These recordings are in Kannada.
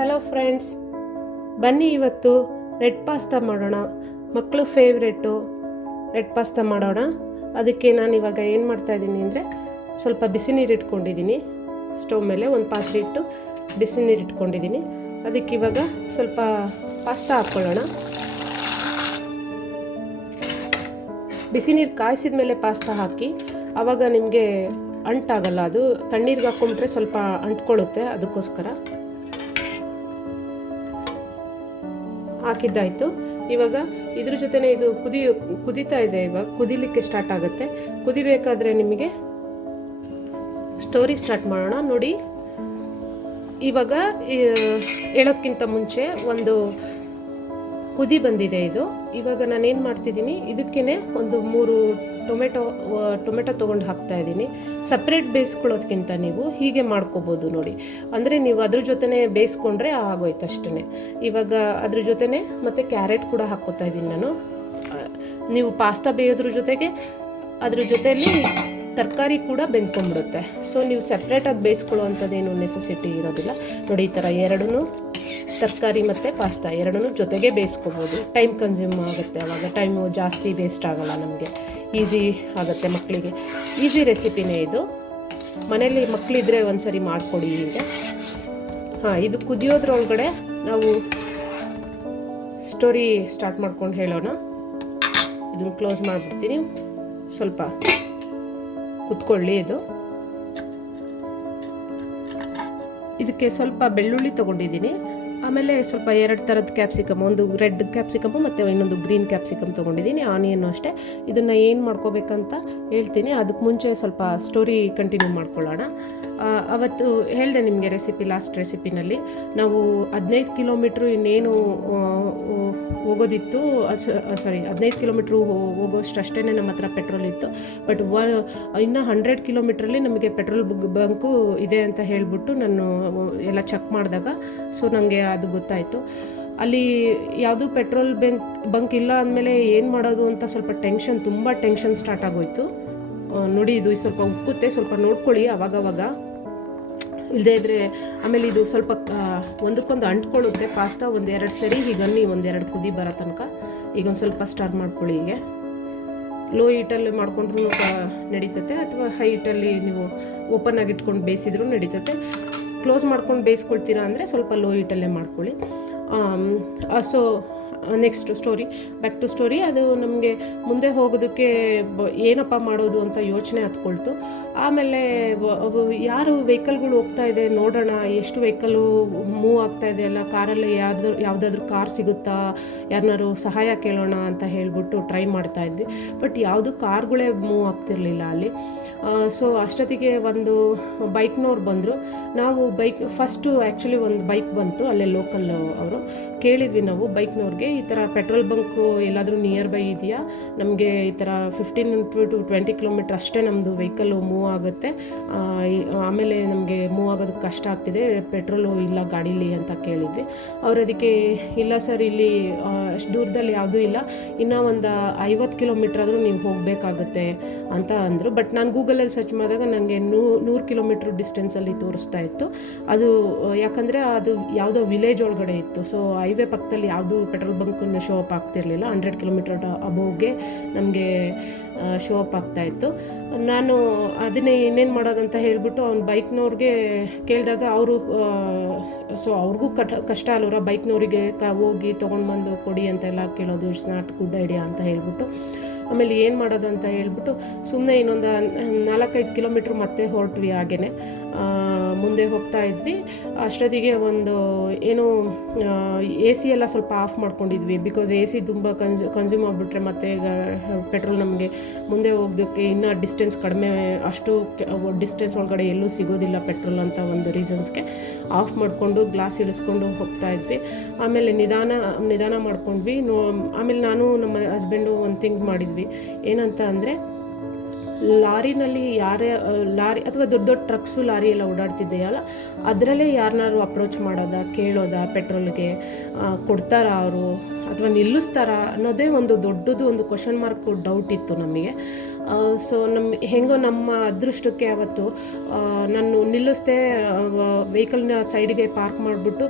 ಹಲೋ ಫ್ರೆಂಡ್ಸ್, ಬನ್ನಿ ಇವತ್ತು ರೆಡ್ ಪಾಸ್ತಾ ಮಾಡೋಣ. ಮಕ್ಕಳು ಫೇವ್ರೇಟು ರೆಡ್ ಪಾಸ್ತಾ ಮಾಡೋಣ. ಅದಕ್ಕೆ ನಾನು ಇವಾಗ ಏನು ಮಾಡ್ತಾಯಿದ್ದೀನಿ ಅಂದರೆ, ಸ್ವಲ್ಪ ಬಿಸಿ ನೀರು ಇಟ್ಕೊಂಡಿದ್ದೀನಿ. ಸ್ಟವ್ ಮೇಲೆ ಒಂದು ಪಾತ್ರೆ ಇಟ್ಟು ಬಿಸಿ ನೀರು ಇಟ್ಕೊಂಡಿದ್ದೀನಿ. ಅದಕ್ಕೆ ಇವಾಗ ಸ್ವಲ್ಪ ಪಾಸ್ತಾ ಹಾಕ್ಕೊಳ್ಳೋಣ. ಬಿಸಿ ನೀರು ಕಾಯಿಸಿದ ಮೇಲೆ ಪಾಸ್ತಾ ಹಾಕಿ, ಆವಾಗ ನಿಮಗೆ ಅಂಟಾಗಲ್ಲ. ಅದು ತಣ್ಣೀರಿಗೆ ಹಾಕ್ಕೊಂಡ್ರೆ ಸ್ವಲ್ಪ ಅಂಟ್ಕೊಳ್ಳುತ್ತೆ, ಅದಕ್ಕೋಸ್ಕರ ಹಾಕಿದ್ದಾಯಿತು. ಇವಾಗ ಇದ್ರ ಜೊತೆನೇ ಇದು ಕುದೀತಾ ಇದೆ. ಇವಾಗ ಕುದಿಲಿಕ್ಕೆ ಸ್ಟಾರ್ಟ್ ಆಗುತ್ತೆ. ಕುದಿಬೇಕಾದ್ರೆ ನಿಮಗೆ ಸ್ಟೋರಿ ಸ್ಟಾರ್ಟ್ ಮಾಡೋಣ. ನೋಡಿ, ಇವಾಗ ಹೇಳೋದಕ್ಕಿಂತ ಮುಂಚೆ ಒಂದು ಕುದಿ ಬಂದಿದೆ ಇದು. ಇವಾಗ ನಾನೇನು ಮಾಡ್ತಿದ್ದೀನಿ, ಇದಕ್ಕೇ ಒಂದು 3 ಟೊಮೆಟೊ ತೊಗೊಂಡು ಹಾಕ್ತಾಯಿದ್ದೀನಿ. ಸಪ್ರೇಟ್ ಬೇಯಿಸ್ಕೊಳ್ಳೋದಕ್ಕಿಂತ ನೀವು ಹೀಗೆ ಮಾಡ್ಕೋಬೋದು ನೋಡಿ. ಅಂದರೆ ನೀವು ಅದ್ರ ಜೊತೆನೇ ಬೇಯಿಸ್ಕೊಂಡ್ರೆ ಆಗೋಯ್ತು ಅಷ್ಟೇ. ಇವಾಗ ಅದ್ರ ಜೊತೆನೇ ಮತ್ತು ಕ್ಯಾರೆಟ್ ಕೂಡ ಹಾಕ್ಕೋತಾ ಇದ್ದೀನಿ ನಾನು. ನೀವು ಪಾಸ್ತಾ ಬೇಯೋದ್ರ ಜೊತೆಗೆ ಅದ್ರ ಜೊತೆಯಲ್ಲಿ ತರಕಾರಿ ಕೂಡ ಬೆಂದ್ಕೊಂಡ್ಬಿಡುತ್ತೆ. ಸೊ ನೀವು ಸಪ್ರೇಟಾಗಿ ಬೇಯಿಸ್ಕೊಳ್ಳೋ ಅಂಥದ್ದೇನು ನೆಸೆಸಿಟಿ ಇರೋದಿಲ್ಲ. ನೋಡಿ, ಈ ಥರ ಎರಡೂ ತರಕಾರಿ ಮತ್ತು ಪಾಸ್ತಾ ಎರಡೂ ಜೊತೆಗೆ ಬೇಯಿಸ್ಕೋಬೋದು. ಟೈಮ್ ಕನ್ಸ್ಯೂಮ್ ಆಗುತ್ತೆ, ಆವಾಗ ಟೈಮು ಜಾಸ್ತಿ ವೇಸ್ಟ್ ಆಗೋಲ್ಲ, ನಮಗೆ ಈಸಿ ಆಗುತ್ತೆ. ಮಕ್ಕಳಿಗೆ ಈಸಿ ರೆಸಿಪಿನೇ ಇದು. ಮನೇಲಿ ಮಕ್ಕಳಿದ್ರೆ ಒಂದ್ಸರಿ ಮಾಡಿಕೊಡಿ ಹೀಗೆ. ಇದು ಕುದಿಯೋದ್ರೊಳಗಡೆ ನಾವು ಸ್ಟೋರಿ ಸ್ಟಾರ್ಟ್ ಮಾಡ್ಕೊಂಡು ಹೇಳೋಣ. ಇದನ್ನು ಕ್ಲೋಸ್ ಮಾಡಿಬಿಡ್ತೀನಿ. ಸ್ವಲ್ಪ ಕುತ್ಕೊಳ್ಳಿ. ಇದಕ್ಕೆ ಸ್ವಲ್ಪ ಬೆಳ್ಳುಳ್ಳಿ ತೊಗೊಂಡಿದ್ದೀನಿ. ಆಮೇಲೆ ಸ್ವಲ್ಪ 2 ಥರದ ಕ್ಯಾಪ್ಸಿಕಮ್, ಒಂದು ರೆಡ್ ಕ್ಯಾಪ್ಸಿಕಮ್ಮು ಮತ್ತು ಇನ್ನೊಂದು ಗ್ರೀನ್ ಕ್ಯಾಪ್ಸಿಕಮ್ ತೊಗೊಂಡಿದ್ದೀನಿ. ಆನಿಯನ್ನು ಅಷ್ಟೇ. ಇದನ್ನು ಏನು ಮಾಡ್ಕೋಬೇಕಂತ ಹೇಳ್ತೀನಿ. ಅದಕ್ಕೆ ಮುಂಚೆ ಸ್ವಲ್ಪ ಸ್ಟೋರಿ ಕಂಟಿನ್ಯೂ ಮಾಡ್ಕೊಳ್ಳೋಣ. ಅವತ್ತು ಹೇಳಿದೆ ನಿಮಗೆ ಲಾಸ್ಟ್ ರೆಸಿಪಿನಲ್ಲಿ, ನಾವು 15 ಕಿಲೋಮೀಟ್ರು ಇನ್ನೇನು ಹೋಗೋದಿತ್ತು. 15 ಕಿಲೋಮೀಟ್ರು ಹೋಗೋಷ್ಟು ಅಷ್ಟೇ ನಮ್ಮ ಹತ್ರ ಪೆಟ್ರೋಲ್ ಇತ್ತು. ಬಟ್ ಇನ್ನು 100 ಕಿಲೋಮೀಟ್ರಲ್ಲಿ ನಮಗೆ ಪೆಟ್ರೋಲ್ ಬಂಕು ಇದೆ ಅಂತ ಹೇಳಿಬಿಟ್ಟು ನಾನು ಎಲ್ಲ ಚೆಕ್ ಮಾಡಿದಾಗ ನನಗೆ ಅದು ಗೊತ್ತಾಯಿತು. ಅಲ್ಲಿ ಯಾವುದೂ ಪೆಟ್ರೋಲ್ ಬಂಕ್ ಇಲ್ಲ ಅಂದಮೇಲೆ ಏನು ಮಾಡೋದು ಅಂತ ಸ್ವಲ್ಪ ತುಂಬ ಟೆನ್ಷನ್ ಸ್ಟಾರ್ಟ್ ಆಗೋಯ್ತು. ನೋಡಿ, ಇದು ಸ್ವಲ್ಪ ಉಕ್ಕುತ್ತೆ, ಸ್ವಲ್ಪ ನೋಡ್ಕೊಳ್ಳಿ ಅವಾಗವಾಗ. ಇಲ್ಲದೇ ಇದ್ದರೆ ಆಮೇಲೆ ಇದು ಸ್ವಲ್ಪ ಒಂದಕ್ಕೊಂದು ಅಂಟ್ಕೊಳ್ಳುತ್ತೆ ಪಾಸ್ತಾ. 1-2 ಸರಿ ಹೀಗನ್ನಿ, 1-2 ಕುದಿ ಬರೋ ತನಕ. ಈಗ ಒಂದು ಸ್ವಲ್ಪ ಸ್ಟಾರ್ಟ್ ಮಾಡ್ಕೊಳ್ಳಿ. ಹೀಗೆ ಲೋ ಹೀಟಲ್ಲಿ ಮಾಡ್ಕೊಂಡ್ರೂ ನಡೀತತೆ, ಅಥವಾ ಹೈ ಹೀಟಲ್ಲಿ ನೀವು ಓಪನ್ ಆಗಿ ಇಟ್ಕೊಂಡು ಬೇಯಿಸಿದ್ರೂ ನಡೀತತೆ. ಕ್ಲೋಸ್ ಮಾಡ್ಕೊಂಡು ಬೇಯಿಸ್ಕೊಳ್ತೀರಾ ಅಂದರೆ ಸ್ವಲ್ಪ ಲೋ ಹೀಟಲ್ಲೇ ಮಾಡ್ಕೊಳ್ಳಿ. So next story, back to story. ಅದು ನಮಗೆ ಮುಂದೆ ಹೋಗೋದಕ್ಕೆ ಏನಪ್ಪ ಮಾಡೋದು ಅಂತ ಯೋಚನೆ ಹತ್ಕೊಳ್ತು. ಆಮೇಲೆ ಯಾರು ವೆಹಿಕಲ್ಗಳು ಹೋಗ್ತಾ ಇದೆ ನೋಡೋಣ, ಎಷ್ಟು ವೆಹಿಕಲ್ಲು ಮೂವ್ ಆಗ್ತಾ ಇದೆ ಅಲ್ಲ, ಕಾರಲ್ಲಿ ಯಾವುದಾದ್ರೂ ಕಾರ್ ಸಿಗುತ್ತಾ, ಯಾರನ್ನಾರು ಸಹಾಯ ಕೇಳೋಣ ಅಂತ ಹೇಳಿಬಿಟ್ಟು ಟ್ರೈ ಮಾಡ್ತಾಯಿದ್ವಿ. ಬಟ್ ಯಾವುದು ಕಾರ್ಗಳೇ ಮೂವ್ ಆಗ್ತಿರಲಿಲ್ಲ ಅಲ್ಲಿ. ಸೊ ಅಷ್ಟೊತ್ತಿಗೆ ಒಂದು ಬೈಕ್ನವ್ರು ಬಂದರು. ನಾವು ಫಸ್ಟು ಆ್ಯಕ್ಚುಲಿ ಒಂದು ಬೈಕ್ ಬಂತು ಅಲ್ಲೇ ಲೋಕಲ್ ಅವರು. ಕೇಳಿದ್ವಿ ನಾವು ಬೈಕ್ನವ್ರಿಗೆ, ಈ ಥರ ಪೆಟ್ರೋಲ್ ಬಂಕು ಎಲ್ಲಾದರೂ ನಿಯರ್ ಬೈ ಇದೆಯಾ, ನಮಗೆ ಈ ಥರ 15 to 20 ಕಿಲೋಮೀಟ್ರ್ ಅಷ್ಟೇ ನಮ್ಮದು ವೆಹಿಕಲ್ಲು ಮೂವ್ ಆಗುತ್ತೆ, ಆಮೇಲೆ ನಮಗೆ ಮೂವ್ ಆಗೋದಕ್ಕೆ ಕಷ್ಟ ಆಗ್ತಿದೆ, ಪೆಟ್ರೋಲು ಇಲ್ಲ ಗಾಡೀಲಿ ಅಂತ ಕೇಳಿದ್ವಿ. ಅವ್ರು ಅದಕ್ಕೆ ಇಲ್ಲ ಸರ್, ಇಲ್ಲಿ ಅಷ್ಟು ದೂರದಲ್ಲಿ ಯಾವುದೂ ಇಲ್ಲ, ಇನ್ನೂ ಒಂದು 50 ಕಿಲೋಮೀಟ್ರ್ ಆದರೂ ನೀವು ಹೋಗಬೇಕಾಗುತ್ತೆ ಅಂತ ಅಂದರು. ಬಟ್ ನಾನು ಗೂಗಲಲ್ಲಿ ಸರ್ಚ್ ಮಾಡಿದಾಗ ನನಗೆ 100 ಕಿಲೋಮೀಟ್ರ್ ಡಿಸ್ಟೆನ್ಸಲ್ಲಿ ತೋರಿಸ್ತಾ ಇತ್ತು. ಅದು ಯಾಕಂದರೆ ಅದು ಯಾವುದೋ ವಿಲೇಜ್ ಒಳಗಡೆ ಇತ್ತು. ಸೊ ಹೈವೇ ಪಕ್ಕದಲ್ಲಿ ಯಾವುದೂ ಪೆಟ್ರೋಲ್ ಬಂಕನ್ನು ಶೋ ಅಪ್ ಆಗ್ತಿರಲಿಲ್ಲ. 100 ಕಿಲೋಮೀಟರ್ ಅಬೋವ್ಗೆ ನಮಗೆ ಶೋ ಅಪ್ ಆಗ್ತಾಯಿತ್ತು. ನಾನು ಅದನ್ನೇ ಇನ್ನೇನು ಮಾಡೋದಂತ ಹೇಳಿಬಿಟ್ಟು ಅವ್ನ ಬೈಕ್ನವ್ರಿಗೆ ಕೇಳಿದಾಗ ಅವರು ಅವ್ರಿಗೂ ಕಷ್ಟ ಅಲ್ಲವರ, ಬೈಕ್ನವರಿಗೆ ಹೋಗಿ ತೊಗೊಂಡು ಬಂದು ಕೊಡಿ ಅಂತೆಲ್ಲ ಕೇಳೋದು ಇಟ್ಸ್ ನಾಟ್ ಗುಡ್ ಐಡಿಯಾ ಅಂತ ಹೇಳ್ಬಿಟ್ಟು, ಆಮೇಲೆ ಏನು ಮಾಡೋದು ಅಂತ ಹೇಳ್ಬಿಟ್ಟು ಸುಮ್ಮನೆ ಇನ್ನೊಂದು 4-5 ಕಿಲೋಮೀಟ್ರ್ ಮತ್ತೆ ಹೊರಟ್ವಿ. ಹಾಗೇ ಮುಂದೆ ಹೋಗ್ತಾ ಇದ್ವಿ. ಅಷ್ಟೊತ್ತಿಗೆ ಒಂದು ಏನು AC ಎಲ್ಲ ಸ್ವಲ್ಪ ಆಫ್ ಮಾಡ್ಕೊಂಡಿದ್ವಿ. ಬಿಕಾಸ್ AC ತುಂಬ ಕನ್ಸ್ಯೂಮ್ ಆಗಿಬಿಟ್ರೆ ಮತ್ತೆ ಪೆಟ್ರೋಲ್ ನಮಗೆ ಮುಂದೆ ಹೋಗೋದಕ್ಕೆ ಇನ್ನೂ ಡಿಸ್ಟೆನ್ಸ್ ಕಡಿಮೆ, ಅಷ್ಟು ಡಿಸ್ಟೆನ್ಸ್ ಒಳಗಡೆ ಎಲ್ಲೂ ಸಿಗೋದಿಲ್ಲ ಪೆಟ್ರೋಲ್ ಅಂತ ಒಂದು ರೀಸನ್ಸ್ಗೆ ಆಫ್ ಮಾಡಿಕೊಂಡು ಗ್ಲಾಸ್ ಇಳಿಸ್ಕೊಂಡು ಹೋಗ್ತಾ ಇದ್ವಿ. ಆಮೇಲೆ ನಿಧಾನ ಮಾಡ್ಕೊಂಡ್ವಿ. ಆಮೇಲೆ ನಾನು ನಮ್ಮ ಹಸ್ಬೆಂಡು ಒಂದು ಥಿಂಕ್ ಮಾಡಿದ್ವಿ, ಏನಂತ ಅಂದರೆ, ಲಾರಿನಲ್ಲಿ ಲಾರಿ ಅಥವಾ ದೊಡ್ಡ ಟ್ರಕ್ಸು ಲಾರಿ ಎಲ್ಲ ಓಡಾಡ್ತಿದೆಯಲ್ಲ, ಅದರಲ್ಲೇ ಯಾರನ್ನಾರು ಅಪ್ರೋಚ್ ಮಾಡೋದಾ, ಕೇಳೋದಾ, ಪೆಟ್ರೋಲ್ಗೆ ಕೊಡ್ತಾರಾ ಅವರು ಅಥವಾ ನಿಲ್ಲಿಸ್ತಾರಾ ಅನ್ನೋದೇ ಒಂದು ದೊಡ್ಡದು ಒಂದು ಕ್ವಶನ್ ಮಾರ್ಕ್ ಡೌಟ್ ಇತ್ತು ನಮಗೆ. ಸೊ ಹೆಂಗೋ ನಮ್ಮ ಅದೃಷ್ಟಕ್ಕೆ ಅವತ್ತು ನಾನು ನಿಲ್ಲಿಸ್ದೆ, ವೆಹಿಕಲ್ನ ಸೈಡಿಗೆ ಪಾರ್ಕ್ ಮಾಡಿಬಿಟ್ಟು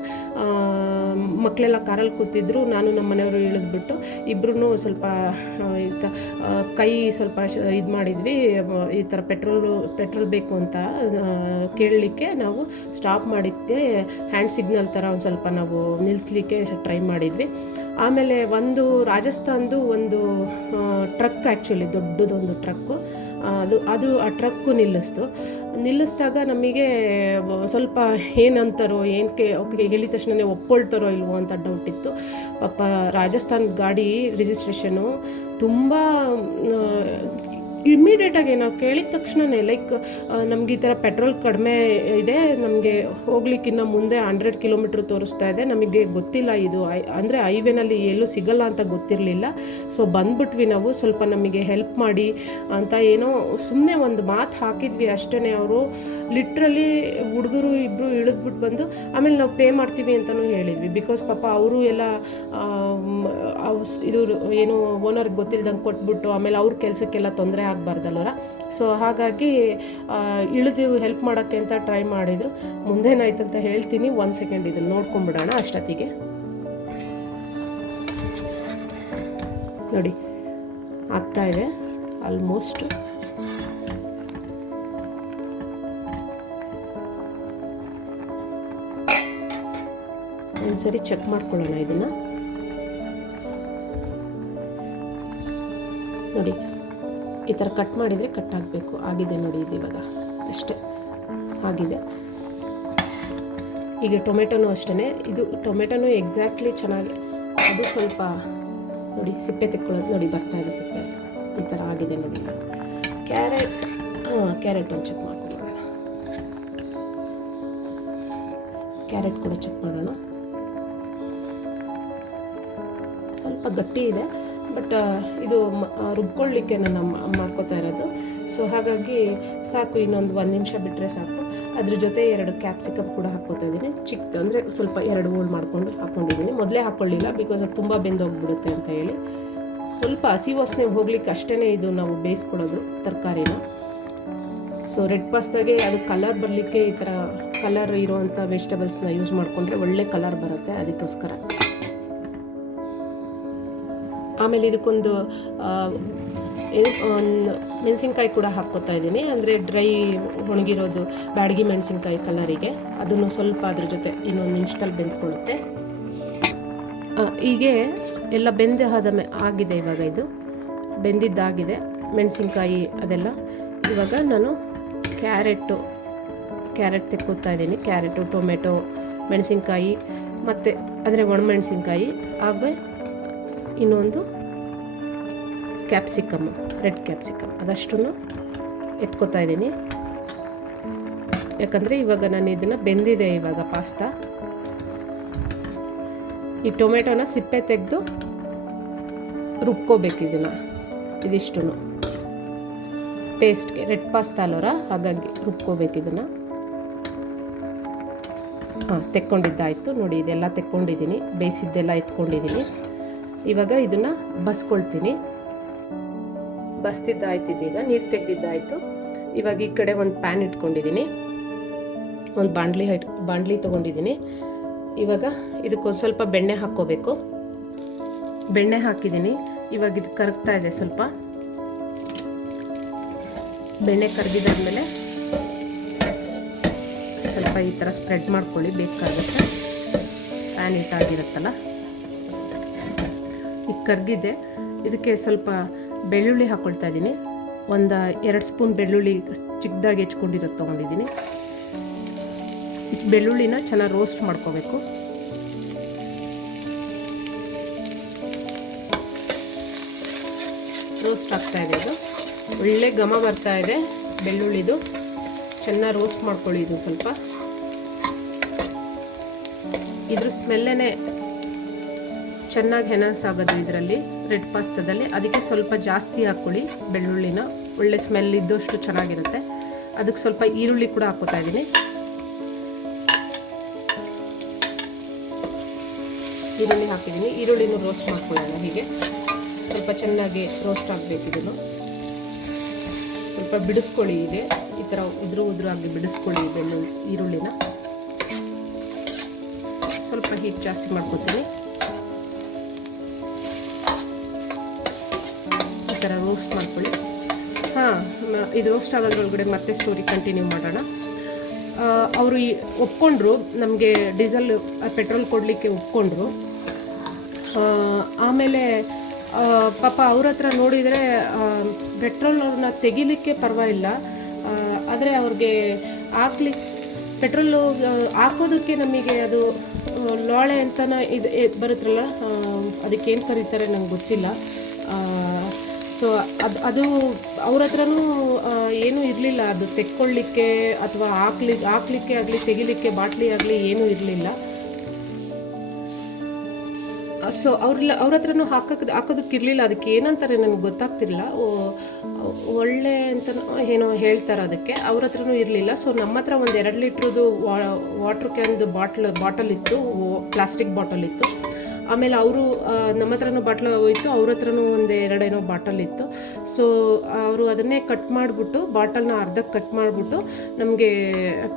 ಮಕ್ಕಳೆಲ್ಲ ಕಾರಲ್ಲಿ ಕೂತಿದ್ರು, ನಾನು ನಮ್ಮ ಮನೆಯವರು ಇಳಿದ್ಬಿಟ್ಟು ಇಬ್ಬರೂ ಸ್ವಲ್ಪ ಕೈ ಸ್ವಲ್ಪ ಇದು ಮಾಡಿದ್ವಿ. ಈ ಥರ ಪೆಟ್ರೋಲ್ ಬೇಕು ಅಂತ ಕೇಳಲಿಕ್ಕೆ ನಾವು ಸ್ಟಾಪ್ ಮಾಡಿದ್ದೆ, ಹ್ಯಾಂಡ್ ಸಿಗ್ನಲ್ ಥರ ಒಂದು ಸ್ವಲ್ಪ ನಾವು ನಿಲ್ಲಿಸ್ಲಿಕ್ಕೆ ಟ್ರೈ ಮಾಡಿದ್ವಿ. ಆಮೇಲೆ ಒಂದು ರಾಜಸ್ಥಾನದ್ದು ಒಂದು ಟ್ರಕ್, ಆ್ಯಕ್ಚುಲಿ ದೊಡ್ಡದೊಂದು ಟ್ರಕ್ಕು, ಅದು ಆ ಟ್ರಕ್ಕು ನಿಲ್ಲಿಸಿದಾಗ ನಮಗೆ ಸ್ವಲ್ಪ ಏನಂತಾರೋ ಹೇಳಿದ ತಕ್ಷಣ ಒಪ್ಕೊಳ್ತಾರೋ ಇಲ್ವೋ ಅಂತ ಡೌಟ್ ಇತ್ತು. ಪಾಪ ರಾಜಸ್ಥಾನ್ ಗಾಡಿ ರಿಜಿಸ್ಟ್ರೇಷನು ತುಂಬ ಇಮ್ಮಿಡಿಯೇಟಾಗಿ ನಾವು ಕೇಳಿದ ತಕ್ಷಣವೇ ಲೈಕ್ ನಮ್ಗೆ ಈ ಥರ ಪೆಟ್ರೋಲ್ ಕಡಿಮೆ ಇದೆ, ನಮಗೆ ಹೋಗ್ಲಿಕ್ಕಿನ್ನ ಮುಂದೆ 100 ಕಿಲೋಮೀಟ್ರ್ ತೋರಿಸ್ತಾ ಇದೆ, ನಮಗೆ ಗೊತ್ತಿಲ್ಲ ಇದು ಅಂದರೆ ಹೈವೇನಲ್ಲಿ ಎಲ್ಲೂ ಸಿಗಲ್ಲ ಅಂತ ಗೊತ್ತಿರಲಿಲ್ಲ. ಸೊ ಬಂದ್ಬಿಟ್ವಿ ನಾವು, ಸ್ವಲ್ಪ ನಮಗೆ ಹೆಲ್ಪ್ ಮಾಡಿ ಅಂತ ಏನೋ ಸುಮ್ಮನೆ ಒಂದು ಮಾತು ಹಾಕಿದ್ವಿ ಅಷ್ಟೇ. ಅವರು ಲಿಟ್ರಲಿ ಹುಡುಗರು ಇಬ್ಬರು ಇಳಿದ್ಬಿಟ್ಟು ಬಂದು ಆಮೇಲೆ ನಾವು ಪೇ ಮಾಡ್ತೀವಿ ಅಂತಲೂ ಹೇಳಿದ್ವಿ. ಬಿಕಾಸ್ ಪಾಪ ಅವರು ಎಲ್ಲ ಇದು ಏನು ಓನರ್ಗೆ ಗೊತ್ತಿಲ್ದಂಗೆ ಕೊಟ್ಬಿಟ್ಟು ಆಮೇಲೆ ಅವ್ರ ಕೆಲಸಕ್ಕೆಲ್ಲ ತೊಂದರೆ ಆಗಬಾರ್ದಲ್ವರ. ಸೊ ಹಾಗಾಗಿ ಇಳಿದು ಹೆಲ್ಪ್ ಮಾಡೋಕ್ಕೆ ಅಂತ ಟ್ರೈ ಮಾಡಿದರು. ಮುಂದೇನಾಯ್ತಂತ ಹೇಳ್ತೀನಿ, 1 ಸೆಕೆಂಡ್ ಇದನ್ನು ನೋಡ್ಕೊಂಬಿಡೋಣ. ಅಷ್ಟೊತ್ತಿಗೆ ನೋಡಿ ಆಗ್ತಾಯಿದೆ ಆಲ್ಮೋಸ್ಟ್. ಒಂದ್ಸರಿ ಚೆಕ್ ಮಾಡ್ಕೊಳ್ಳೋಣ ಇದನ್ನು. ನೋಡಿ ಈ ಥರ ಕಟ್ ಮಾಡಿದರೆ ಕಟ್ ಆಗಬೇಕು. ಆಗಿದೆ ನೋಡಿ, ಇದು ಇವಾಗ ಅಷ್ಟೇ ಆಗಿದೆ. ಈಗ ಟೊಮೆಟೊನೂ ಅಷ್ಟೇ, ಇದು ಟೊಮೆಟೊನೂ ಎಕ್ಸಾಕ್ಟ್ಲಿ ಚೆನ್ನಾಗಿ, ಅದು ಸ್ವಲ್ಪ ನೋಡಿ ಸಿಪ್ಪೆ ತೆಕ್ಕೊಳ್ಳೋದು ನೋಡಿ ಬರ್ತಾ ಇದೆ ಸಿಪ್ಪೆ, ಈ ಥರ ಆಗಿದೆ ನೋಡಿ. ಕ್ಯಾರೆಟ್ ಒಂದು ಚೆಕ್ ಮಾಡ್ಕೊಳ್ಳೋಣ. ಕ್ಯಾರೆಟ್ ಕೂಡ ಚೆಕ್ ಮಾಡೋಣ. ಸ್ವಲ್ಪ ಗಟ್ಟಿ ಇದೆ, ಬಟ್ ಇದು ರುಬ್ಕೊಳ್ಳಿಕ್ಕೆ ನಾನು ಮಾಡ್ಕೋತಾ ಇರೋದು. ಸೊ ಹಾಗಾಗಿ ಸಾಕು, ಇನ್ನೊಂದು 1 ನಿಮಿಷ ಬಿಟ್ಟರೆ ಸಾಕು. ಅದ್ರ ಜೊತೆ 2 ಕ್ಯಾಪ್ಸಿಕಮ್ ಕೂಡ ಹಾಕ್ಕೋತಾ ಇದ್ದೀನಿ. ಅಂದರೆ ಸ್ವಲ್ಪ 2 ಹೋಲ್ ಮಾಡ್ಕೊಂಡು ಹಾಕ್ಕೊಂಡಿದ್ದೀನಿ. ಮೊದಲೇ ಹಾಕ್ಕೊಳ್ಳಿಲ್ಲ, ಬಿಕಾಸ್ ಅದು ತುಂಬ ಬೆಂದೋಗ್ಬಿಡುತ್ತೆ ಅಂತ ಹೇಳಿ. ಸ್ವಲ್ಪ ಹಸಿ ವಾಸನೆ ಹೋಗ್ಲಿಕ್ಕೆ ಅಷ್ಟೇ ಇದು ನಾವು ಬೇಯಿಸ್ಕೊಳ್ಳೋದು ತರಕಾರಿನ. ಸೊ ರೆಡ್ ಪಾಸ್ತಾಗೆ ಅದು ಕಲರ್ ಬರಲಿಕ್ಕೆ ಈ ಥರ ಕಲರ್ ಇರೋವಂಥ ವೆಜಿಟೇಬಲ್ಸ್ನ ಯೂಸ್ ಮಾಡಿಕೊಂಡ್ರೆ ಒಳ್ಳೆ ಕಲರ್ ಬರುತ್ತೆ, ಅದಕ್ಕೋಸ್ಕರ. ಆಮೇಲೆ ಇದಕ್ಕೊಂದು ಮೆಣಸಿನ್ಕಾಯಿ ಕೂಡ ಹಾಕ್ಕೋತಾ ಇದ್ದೀನಿ, ಅಂದರೆ ಡ್ರೈ ಒಣಗಿರೋದು ಬ್ಯಾಡಗಿ ಮೆಣಸಿನ್ಕಾಯಿ ಕಲರಿಗೆ. ಅದನ್ನು ಸ್ವಲ್ಪ ಅದ್ರ ಜೊತೆ ಇನ್ನೊಂದು ನಿಮಿಷದಲ್ಲಿ ಬೆಂದ್ಕೊಳ್ಳುತ್ತೆ. ಹೀಗೆ ಎಲ್ಲ ಆಗಿದೆ. ಇವಾಗ ಇದು ಬೆಂದಿದ್ದಾಗಿದೆ ಮೆಣಸಿನ್ಕಾಯಿ ಅದೆಲ್ಲ. ಇವಾಗ ನಾನು ಕ್ಯಾರೆಟ್ ತೆಕ್ಕೋತಾ ಇದ್ದೀನಿ. ಕ್ಯಾರೆಟು, ಟೊಮೆಟೊ, ಮೆಣಸಿನ್ಕಾಯಿ ಮತ್ತು ಅಂದರೆ ಒಣಮೆಣಸಿನ್ಕಾಯಿ, ಹಾಗೆ ಇನ್ನೊಂದು ಕ್ಯಾಪ್ಸಿಕಮ್, ರೆಡ್ ಕ್ಯಾಪ್ಸಿಕಮ್, ಅದಷ್ಟು ಎತ್ಕೋತಾ ಇದ್ದೀನಿ. ಯಾಕಂದರೆ ಇವಾಗ ನಾನು ಇದನ್ನು ಬೆಂದಿದೆ ಇವಾಗ ಪಾಸ್ತಾ. ಈ ಟೊಮೆಟೊನ ಸಿಪ್ಪೆ ತೆಗೆದು ರುಬ್ಕೋಬೇಕು ಇದನ್ನು, ಇದಿಷ್ಟು ಪೇಸ್ಟ್ಗೆ. ರೆಡ್ ಪಾಸ್ತಾ ಅಲ್ಲೋರ, ಹಾಗಾಗಿ ರುಬ್ಕೋಬೇಕು ಇದನ್ನು. ತೆಕ್ಕೊಂಡಿದ್ದಾಯಿತು ನೋಡಿ, ಇದೆಲ್ಲ ತೆಕ್ಕೊಂಡಿದ್ದೀನಿ, ಬೇಯಿಸಿದ್ದೆಲ್ಲ ಎತ್ಕೊಂಡಿದ್ದೀನಿ. ಇವಾಗ ಇದನ್ನು ಬಸ್ಕೊಳ್ತೀನಿ. ಬಸ್ತಿದ್ದಾಯ್ತು, ಇದೀಗ ನೀರು ತೆಗೆದಿದ್ದಾಯಿತು. ಇವಾಗ ಈ ಕಡೆ ಒಂದು ಪ್ಯಾನ್ ಇಟ್ಕೊಂಡಿದ್ದೀನಿ, ಒಂದು ಬಾಣಲಿ ತೊಗೊಂಡಿದ್ದೀನಿ. ಇವಾಗ ಇದಕ್ಕೊಂದು ಸ್ವಲ್ಪ ಬೆಣ್ಣೆ ಹಾಕ್ಕೋಬೇಕು. ಬೆಣ್ಣೆ ಹಾಕಿದ್ದೀನಿ. ಇವಾಗ ಇದು ಕರಗ್ತಾ ಇದೆ. ಸ್ವಲ್ಪ ಬೆಣ್ಣೆ ಕರಗಿದಾದ್ಮೇಲೆ ಸ್ವಲ್ಪ ಈ ಥರ ಸ್ಪ್ರೆಡ್ ಮಾಡ್ಕೊಳ್ಳಿ, ಬೇಕಾಗುತ್ತೆ. ಪ್ಯಾನ್ ಹಿಟ್ಟಾಗಿರುತ್ತಲ್ಲ, ಈಗ ಕರಗಿದೆ. ಇದಕ್ಕೆ ಸ್ವಲ್ಪ ಬೆಳ್ಳುಳ್ಳಿ ಹಾಕ್ಕೊಳ್ತಾ ಇದ್ದೀನಿ. ಒಂದು 2 ಸ್ಪೂನ್ ಬೆಳ್ಳುಳ್ಳಿ ಚಿಕ್ಕದಾಗಿ ಹೆಚ್ಕೊಂಡಿರೋದು ತೊಗೊಂಡಿದ್ದೀನಿ. ಬೆಳ್ಳುಳ್ಳಿನ ಚೆನ್ನಾಗಿ ರೋಸ್ಟ್ ಮಾಡ್ಕೋಬೇಕು. ರೋಸ್ಟ್ ಆಗ್ತಾ ಇದೆ, ಇದು ಒಳ್ಳೆ ಘಮ ಬರ್ತಾ ಇದೆ ಬೆಳ್ಳುಳ್ಳಿದು. ಚೆನ್ನಾಗಿ ರೋಸ್ಟ್ ಮಾಡ್ಕೊಳ್ಳಿ. ಇದು ಸ್ವಲ್ಪ ಇದ್ರ ಸ್ಮೆಲ್ಲೇ ಚೆನ್ನಾಗಿ ಎನನ್ಸ್ ಆಗೋದು ಇದರಲ್ಲಿ, ರೆಡ್ ಪಾಸ್ತಾದಲ್ಲಿ. ಅದಕ್ಕೆ ಸ್ವಲ್ಪ ಜಾಸ್ತಿ ಹಾಕ್ಕೊಳ್ಳಿ ಬೆಳ್ಳುಳ್ಳಿನ, ಒಳ್ಳೆ ಸ್ಮೆಲ್ ಇದ್ದಷ್ಟು ಚೆನ್ನಾಗಿರುತ್ತೆ. ಅದಕ್ಕೆ ಸ್ವಲ್ಪ ಈರುಳ್ಳಿ ಕೂಡ ಹಾಕ್ಕೋತಾ ಇದ್ದೀನಿ. ಈರುಳ್ಳಿ ಹಾಕಿದ್ದೀನಿ. ಈರುಳ್ಳಿನೂ ರೋಸ್ಟ್ ಮಾಡ್ಕೊಳ್ಳೋಣ. ಹೀಗೆ ಸ್ವಲ್ಪ ಚೆನ್ನಾಗಿ ರೋಸ್ಟ್ ಆಗಬೇಕು. ಇದನ್ನು ಸ್ವಲ್ಪ ಬಿಡಿಸ್ಕೊಳ್ಳಿ. ಹೀಗೆ ಈ ಥರ ಉದುರಾಗಿ ಬಿಡಿಸ್ಕೊಳ್ಳಿ ಈರುಳ್ಳಿನ. ಸ್ವಲ್ಪ ಹೀಟ್ ಜಾಸ್ತಿ ಮಾಡ್ಕೊತೀನಿ. ಈ ಥರ ರೋಸ್ಟ್ ಮಾಡ್ಕೊಳ್ಳಿ. ಇದು ರೋಸ್ಟ್ ಆಗೋದ್ರೊಳಗಡೆ ಮತ್ತೆ ಸ್ಟೋರಿ ಕಂಟಿನ್ಯೂ ಮಾಡೋಣ. ಅವರು ಒಪ್ಕೊಂಡ್ರು, ನಮಗೆ ಡೀಸೆಲ್ ಪೆಟ್ರೋಲ್ ಕೊಡಲಿಕ್ಕೆ ಒಪ್ಕೊಂಡ್ರು. ಆಮೇಲೆ ಪಾಪ ಅವ್ರ ಹತ್ರ ನೋಡಿದರೆ ಪೆಟ್ರೋಲನ್ನ ತೆಗಿಲಿಕ್ಕೆ ಪರವಾಗಿಲ್ಲ, ಆದರೆ ಅವ್ರಿಗೆ ಪೆಟ್ರೋಲು ಹಾಕೋದಕ್ಕೆ ನಮಗೆ ಅದು ಲೋಳೆ ಅಂತನ ಇದು ಬರುತ್ತಲ್ಲ, ಅದಕ್ಕೇನು ಕರೀತಾರೆ ನಂಗೆ ಗೊತ್ತಿಲ್ಲ. ಸೊ ಅದು ಅವ್ರ ಹತ್ರನೂ ಏನೂ ಇರಲಿಲ್ಲ, ಅದು ತೆಕ್ಕೊಳ್ಳಿಕ್ಕೆ ಅಥವಾ ಹಾಕ್ಲಿಕ್ಕೆ ಆಗಲಿ ತೆಗಿಲಿಕ್ಕೆ ಬಾಟ್ಲಿ ಆಗಲಿ ಏನೂ ಇರಲಿಲ್ಲ. ಸೊ ಅವ್ರ ಹತ್ರನೂ ಹಾಕೋದಕ್ಕೆ ಇರಲಿಲ್ಲ. ಅದಕ್ಕೆ ಏನಂತಾರೆ ನನಗೆ ಗೊತ್ತಾಗ್ತಿರಲಿಲ್ಲ. ಒಳ್ಳೆ ಅಂತ ಏನೋ ಹೇಳ್ತಾರೆ ಅದಕ್ಕೆ. ಅವ್ರ ಹತ್ರನೂ ಇರಲಿಲ್ಲ. ಸೊ ನಮ್ಮ ಹತ್ರ ಒಂದು 2 ಲೀಟ್ರದ್ದು ವಾಟ್ರ್ ಕ್ಯಾನ್ದು ಬಾಟಲ್ ಇತ್ತು, ಪ್ಲಾಸ್ಟಿಕ್ ಬಾಟಲ್ ಇತ್ತು. ಆಮೇಲೆ ಅವರು ನಮ್ಮ ಹತ್ರನೂ ಬಾಟ್ಲ್ ಹೋಯ್ತು, ಅವ್ರ ಹತ್ರನೂ 1-2 ಬಾಟಲ್ ಇತ್ತು. ಸೊ ಅವರು ಅದನ್ನೇ ಕಟ್ ಮಾಡಿಬಿಟ್ಟು, ಬಾಟಲ್ನ ಅರ್ಧಕ್ಕೆ ಕಟ್ ಮಾಡಿಬಿಟ್ಟು ನಮಗೆ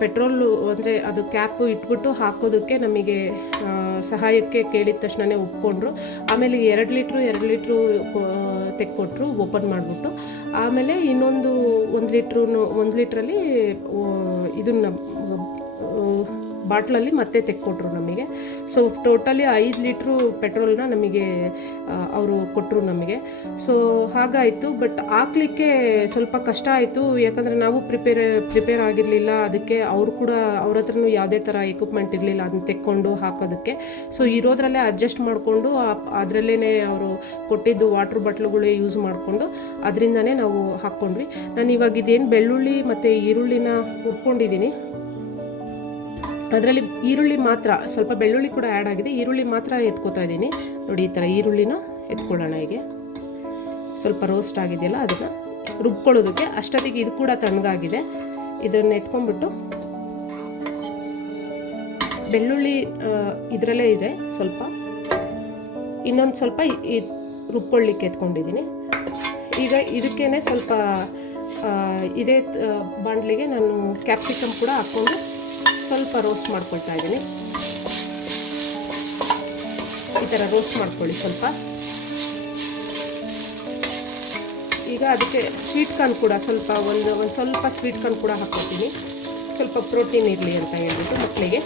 ಪೆಟ್ರೋಲು ಅಂದರೆ ಅದು ಕ್ಯಾಪು ಇಟ್ಬಿಟ್ಟು ಹಾಕೋದಕ್ಕೆ ನಮಗೆ ಸಹಾಯಕ್ಕೆ ಕೇಳಿದ ತಕ್ಷಣವೇ ಒಪ್ಕೊಂಡ್ರು. ಆಮೇಲೆ 2 ಲೀಟ್ರು ತೆಕ್ಕೊಟ್ರು ಓಪನ್ ಮಾಡಿಬಿಟ್ಟು. ಆಮೇಲೆ ಇನ್ನೊಂದು 1 ಲೀಟ್ರಲ್ಲಿ ಇದನ್ನು ಬಾಟ್ಲಲ್ಲಿ ಮತ್ತೆ ತೆಕ್ಕೊಟ್ರು ನಮಗೆ. ಸೊ ಟೋಟಲಿ 5 ಲೀಟ್ರು ಪೆಟ್ರೋಲ್ನ ನಮಗೆ ಅವರು ಕೊಟ್ಟರು ನಮಗೆ. ಸೊ ಹಾಗಾಯಿತು. ಬಟ್ ಹಾಕ್ಲಿಕ್ಕೆ ಸ್ವಲ್ಪ ಕಷ್ಟ ಆಯಿತು, ಯಾಕಂದರೆ ನಾವು ಪ್ರಿಪೇರ್ ಆಗಿರಲಿಲ್ಲ. ಅದಕ್ಕೆ ಅವ್ರ ಹತ್ರನೂ ಯಾವುದೇ ಥರ ಎಕ್ವಿಪ್ಮೆಂಟ್ ಇರಲಿಲ್ಲ ಅದನ್ನ ತೆಕ್ಕೊಂಡು ಹಾಕೋದಕ್ಕೆ. ಸೊ ಇರೋದ್ರಲ್ಲೇ ಅಡ್ಜಸ್ಟ್ ಮಾಡಿಕೊಂಡು ಅದರಲ್ಲೇ ಅವರು ಕೊಟ್ಟಿದ್ದು ವಾಟ್ರ್ ಬಾಟ್ಲುಗಳೇ ಯೂಸ್ ಮಾಡಿಕೊಂಡು ಅದರಿಂದನೇ ನಾವು ಹಾಕ್ಕೊಂಡ್ವಿ. ನಾನು ಇವಾಗ ಇದೇನು ಬೆಳ್ಳುಳ್ಳಿ ಮತ್ತು ಈರುಳ್ಳಿನ ಹುರ್ಕೊಂಡಿದ್ದೀನಿ, ಅದರಲ್ಲಿ ಈರುಳ್ಳಿ ಮಾತ್ರ, ಸ್ವಲ್ಪ ಬೆಳ್ಳುಳ್ಳಿ ಕೂಡ ಆ್ಯಡ್ ಆಗಿದೆ, ಈರುಳ್ಳಿ ಮಾತ್ರ ಎತ್ಕೋತಾ ಇದ್ದೀನಿ ನೋಡಿ. ಈ ಥರ ಈರುಳ್ಳಿನ ಎತ್ಕೊಳ್ಳೋಣ. ಹೀಗೆ ಸ್ವಲ್ಪ ರೋಸ್ಟ್ ಆಗಿದೆಯಲ್ಲ ಅದನ್ನು ರುಬ್ಕೊಳ್ಳೋದಕ್ಕೆ. ಅಷ್ಟೊತ್ತಿಗೆ ಇದು ಕೂಡ ತಣ್ಣಗಾಗಿದೆ. ಇದನ್ನು ಎತ್ಕೊಂಡ್ಬಿಟ್ಟು ಬೆಳ್ಳುಳ್ಳಿ ಇದರಲ್ಲೇ ಇದೆ, ಸ್ವಲ್ಪ ಇನ್ನೊಂದು ಸ್ವಲ್ಪ ರುಬ್ಕೊಳ್ಳಿಕ್ಕೆ ಎತ್ಕೊಂಡಿದ್ದೀನಿ. ಈಗ ಇದಕ್ಕೇ ಸ್ವಲ್ಪ ಇದೇ ಬಾಣಲಿಗೆ ನಾನು ಕ್ಯಾಪ್ಸಿಕಮ್ ಕೂಡ ಹಾಕ್ಕೊಂಡು ಸ್ವಲ್ಪ ರೋಸ್ಟ್ ಮಾಡ್ಕೊಳ್ತಾ ಇದ್ದೀನಿ. ಈ ಥರ ರೋಸ್ಟ್ ಮಾಡ್ಕೊಳ್ಳಿ ಸ್ವಲ್ಪ. ಈಗ ಅದಕ್ಕೆ ಸ್ವೀಟ್ ಕಾರ್ನ್ ಕೂಡ ಸ್ವಲ್ಪ ಒಂದು ಸ್ವಲ್ಪ ಸ್ವೀಟ್ ಕಾರ್ನ್ ಕೂಡ ಹಾಕ್ಕೊತೀನಿ, ಸ್ವಲ್ಪ ಪ್ರೋಟೀನ್ ಇರಲಿ ಅಂತ ಹೇಳ್ಬಿಟ್ಟು ಮಕ್ಕಳಿಗೆ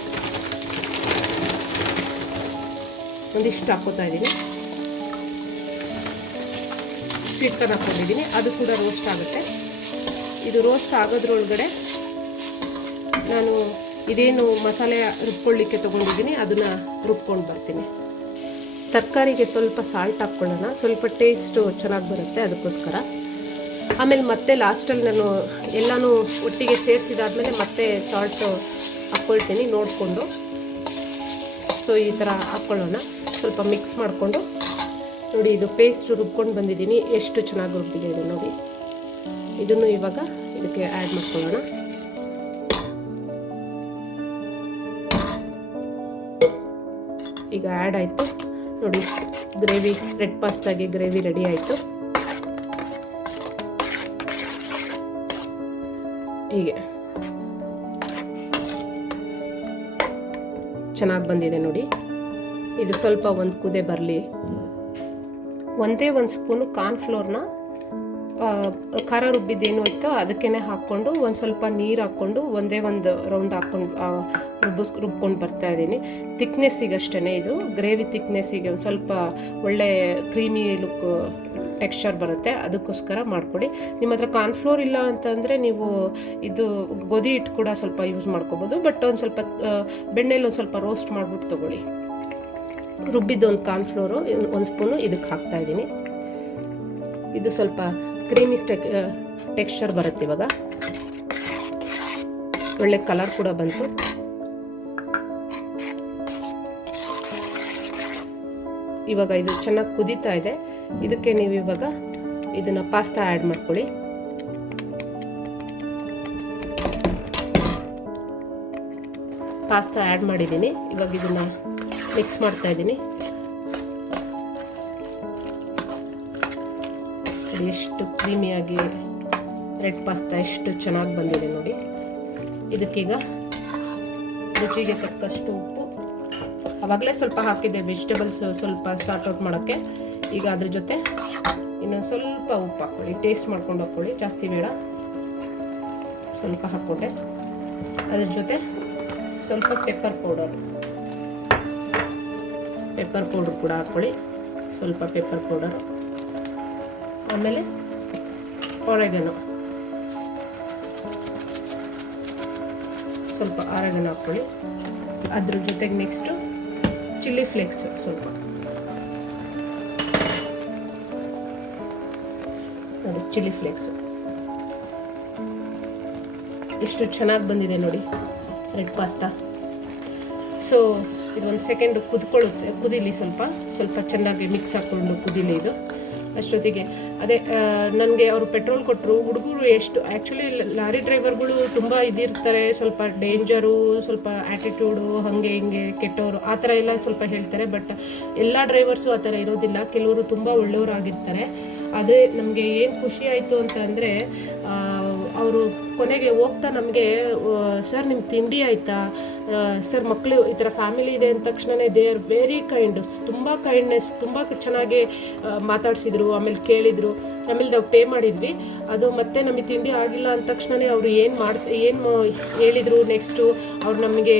ಒಂದಿಷ್ಟು ಹಾಕ್ಕೋತಾ ಇದ್ದೀನಿ. ಸ್ವೀಟ್ ಕಾರ್ನ್ ಹಾಕ್ಕೊಂಡಿದ್ದೀನಿ, ಅದು ಕೂಡ ರೋಸ್ಟ್ ಆಗುತ್ತೆ. ಇದು ರೋಸ್ಟ್ ಆಗೋದ್ರೊಳಗಡೆ ನಾನು ಇದೇನು ಮಸಾಲೆ ರುಬ್ಕೊಳ್ಳಿಕ್ಕೆ ತೊಗೊಂಡಿದ್ದೀನಿ ಅದನ್ನು ರುಬ್ಕೊಂಡು ಬರ್ತೀನಿ. ತರಕಾರಿಗೆ ಸ್ವಲ್ಪ ಸಾಲ್ಟ್ ಹಾಕ್ಕೊಳ್ಳೋಣ, ಸ್ವಲ್ಪ ಟೇಸ್ಟು ಚೆನ್ನಾಗಿ ಬರುತ್ತೆ ಅದಕ್ಕೋಸ್ಕರ. ಆಮೇಲೆ ಮತ್ತೆ ಲಾಸ್ಟಲ್ಲಿ ನಾನು ಎಲ್ಲನೂ ಒಟ್ಟಿಗೆ ಸೇರಿಸಿದಾದ್ಮೇಲೆ ಮತ್ತೆ ಸಾಲ್ಟು ಹಾಕ್ಕೊಳ್ತೀನಿ ನೋಡಿಕೊಂಡು. ಸೊ ಈ ಥರ ಹಾಕ್ಕೊಳ್ಳೋಣ, ಸ್ವಲ್ಪ ಮಿಕ್ಸ್ ಮಾಡಿಕೊಂಡು. ನೋಡಿ ಇದು ಪೇಸ್ಟ್ ರುಬ್ಕೊಂಡು ಬಂದಿದ್ದೀನಿ, ಎಷ್ಟು ಚೆನ್ನಾಗಿ ರುಬ್ಬಿದೆ ಇದು ನೋಡಿ. ಇದನ್ನು ಇವಾಗ ಇದಕ್ಕೆ ಆ್ಯಡ್ ಮಾಡ್ಕೊಳ್ಳೋಣ. ಈಗ ಆ್ಯಡ್ ಆಯಿತು ನೋಡಿ. ಗ್ರೇವಿ ರೆಡ್ ಪಾಸ್ತಾಗೆ ಗ್ರೇವಿ ರೆಡಿ ಆಯಿತು. ಹೀಗೆ ಚೆನ್ನಾಗಿ ಬಂದಿದೆ ನೋಡಿ. ಇದು ಸ್ವಲ್ಪ ಒಂದು ಕುದೆ ಬರಲಿ. ಒಂದೇ ಒಂದು ಸ್ಪೂನು ಕಾರ್ನ್ಫ್ಲೋರ್ನ ಖಾರ ರುಬ್ಬಿದ್ದೇನು ಇತ್ತೋ ಅದಕ್ಕೇ ಹಾಕ್ಕೊಂಡು ಒಂದು ಸ್ವಲ್ಪ ನೀರು ಹಾಕ್ಕೊಂಡು ಒಂದೇ ಒಂದು ರೌಂಡ್ ಹಾಕ್ಕೊಂಡು ರುಬ್ಕೊಂಡು ಬರ್ತಾಯಿದ್ದೀನಿ. ತಿಕ್ನೆಸ್ಸಿಗೆ ಅಷ್ಟೇ, ಇದು ಗ್ರೇವಿ ತಿಕ್ನೆಸ್ಸಿಗೆ ಒಂದು ಸ್ವಲ್ಪ ಒಳ್ಳೆ ಕ್ರೀಮಿ ಲುಕ್ ಟೆಕ್ಸ್ಚರ್ ಬರುತ್ತೆ, ಅದಕ್ಕೋಸ್ಕರ ಮಾಡಿಕೊಡಿ. ನಿಮ್ಮ ಹತ್ರ ಕಾರ್ನ್ಫ್ಲೋರ್ ಇಲ್ಲ ಅಂತಂದರೆ ನೀವು ಇದು ಗೋಧಿ ಹಿಟ್ಟು ಕೂಡ ಸ್ವಲ್ಪ ಯೂಸ್ ಮಾಡ್ಕೋಬೋದು. ಬಟ್ ಒಂದು ಸ್ವಲ್ಪ ಬೆಣ್ಣೆಲಿ ಒಂದು ಸ್ವಲ್ಪ ರೋಸ್ಟ್ ಮಾಡಿಬಿಟ್ಟು ತೊಗೊಳ್ಳಿ. ರುಬ್ಬಿದ್ದು ಒಂದು ಕಾರ್ನ್ಫ್ಲೋರು 1 ಸ್ಪೂನು ಇದಕ್ಕೆ ಹಾಕ್ತಾಯಿದ್ದೀನಿ. ಇದು ಸ್ವಲ್ಪ ಕ್ರೀಮಿ ಟೆಕ್ಸ್ಚರ್ ಬರುತ್ತೆ. ಇವಾಗ ಒಳ್ಳೆ ಕಲರ್ ಕೂಡ ಬಂತು. ಇವಾಗ ಇದು ಚೆನ್ನಾಗಿ ಕುದೀತಾ ಇದೆ. ಇದಕ್ಕೆ ನೀವು ಇವಾಗ ಇದನ್ನು ಪಾಸ್ತಾ ಆ್ಯಡ್ ಮಾಡ್ಕೊಳ್ಳಿ. ಪಾಸ್ತಾ ಆ್ಯಡ್ ಮಾಡಿದ್ದೀನಿ. ಇವಾಗ ಇದನ್ನು ಮಿಕ್ಸ್ ಮಾಡ್ತಾ ಇದ್ದೀನಿ. ಎಷ್ಟು ಕ್ರೀಮಿಯಾಗಿ ರೆಡ್ ಪಾಸ್ತಾ ಎಷ್ಟು ಚೆನ್ನಾಗಿ ಬಂದಿದೆ ನೋಡಿ. ಇದಕ್ಕೀಗ ರುಚಿಗೆ ತಕ್ಕಷ್ಟು ಉಪ್ಪು, ಆವಾಗಲೇ ಸ್ವಲ್ಪ ಹಾಕಿದ್ದೆ ವೆಜಿಟೇಬಲ್ಸ್ ಸ್ವಲ್ಪ ಸಾರ್ಟ್ ಔಟ್ ಮಾಡೋಕ್ಕೆ. ಈಗ ಅದ್ರ ಜೊತೆ ಇನ್ನೊಂದು ಸ್ವಲ್ಪ ಉಪ್ಪು ಹಾಕ್ಕೊಳ್ಳಿ, ಟೇಸ್ಟ್ ಮಾಡ್ಕೊಂಡು ಹಾಕ್ಕೊಳ್ಳಿ, ಜಾಸ್ತಿ ಬೇಡ, ಸ್ವಲ್ಪ ಹಾಕ್ಕೊಂಡೆ. ಅದ್ರ ಜೊತೆ ಸ್ವಲ್ಪ ಪೆಪ್ಪರ್ ಪೌಡರ್ ಕೂಡ ಹಾಕ್ಕೊಳ್ಳಿ, ಸ್ವಲ್ಪ ಪೆಪ್ಪರ್ ಪೌಡರ್. ಆಮೇಲೆ ಆರೆಗನೋ, ಸ್ವಲ್ಪ ಆರೆಗನೋ ಹಾಕ್ಕೊಳ್ಳಿ. ಅದ್ರ ಜೊತೆಗೆ ನೆಕ್ಸ್ಟು ಚಿಲ್ಲಿ ಫ್ಲೇಕ್ಸ್ ಸ್ವಲ್ಪ, ನೋಡಿ ಚಿಲ್ಲಿ ಫ್ಲೇಕ್ಸು ಎಷ್ಟು ಚೆನ್ನಾಗಿ ಬಂದಿದೆ ನೋಡಿ ರೆಡ್ ಪಾಸ್ತಾ. ಸೊ ಇದು 1 ಸೆಕೆಂಡ್ ಕುದೀಲಿ, ಸ್ವಲ್ಪ ಚೆನ್ನಾಗಿ ಮಿಕ್ಸ್ ಹಾಕ್ಕೊಂಡು ಕುದೀಲಿ ಇದು. ಅಷ್ಟೊತ್ತಿಗೆ ಅದೇ ನನಗೆ ಅವರು ಪೆಟ್ರೋಲ್ ಕೊಟ್ಟರು. ಹುಡುಗರು ಎಷ್ಟು ಆ್ಯಕ್ಚುಲಿ ಲಾರಿ ಡ್ರೈವರ್ಗಳು ತುಂಬ ಇದಿರ್ತಾರೆ, ಸ್ವಲ್ಪ ಡೇಂಜರು, ಸ್ವಲ್ಪ ಆ್ಯಟಿಟ್ಯೂಡು, ಹಾಗೆ ಹಿಂಗೆ ಕೆಟ್ಟವರು ಆ ಥರ ಎಲ್ಲ ಸ್ವಲ್ಪ ಹೇಳ್ತಾರೆ. ಬಟ್ ಎಲ್ಲ ಡ್ರೈವರ್ಸು ಆ ಥರ ಇರೋದಿಲ್ಲ, ಕೆಲವರು ತುಂಬ ಒಳ್ಳೆಯವರಾಗಿರ್ತಾರೆ. ಅದೇ ನಮಗೆ ಏನು ಖುಷಿ ಆಯಿತು ಅಂತ ಅಂದರೆ, ಅವರು ಕೊನೆಗೆ ಹೋಗ್ತಾ ನಮಗೆ, ಸರ್ ನಿಮ್ಮ ತಿಂಡಿ ಆಯಿತಾ ಸರ್, ಮಕ್ಕಳು ಈ ಥರ ಫ್ಯಾಮಿಲಿ ಇದೆ ಅಂದ ತಕ್ಷಣವೇ ದೇ ಆರ್ ವೆರಿ ಕೈಂಡ್, ತುಂಬ ಕೈಂಡ್ನೆಸ್, ತುಂಬ ಚೆನ್ನಾಗಿ ಮಾತಾಡಿಸಿದ್ರು. ಆಮೇಲೆ ಕೇಳಿದರು, ಆಮೇಲೆ ನಾವು ಪೇ ಮಾಡಿದ್ವಿ. ಅದು ಮತ್ತೆ ನಮಗೆ ತಿಂಡಿ ಆಗಿಲ್ಲ ಅಂದ ತಕ್ಷಣವೇ ಅವರು ಏನು ಹೇಳಿದರು, ನೆಕ್ಸ್ಟು ಅವ್ರು ನಮಗೆ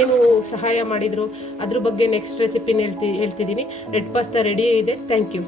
ಏನು ಸಹಾಯ ಮಾಡಿದರು, ಅದ್ರ ಬಗ್ಗೆ ನೆಕ್ಸ್ಟ್ ರೆಸಿಪಿನ ಹೇಳ್ತಿದ್ದೀನಿ. ರೆಡ್ ಪಾಸ್ತಾ ರೆಡಿ ಇದೆ. Thank you.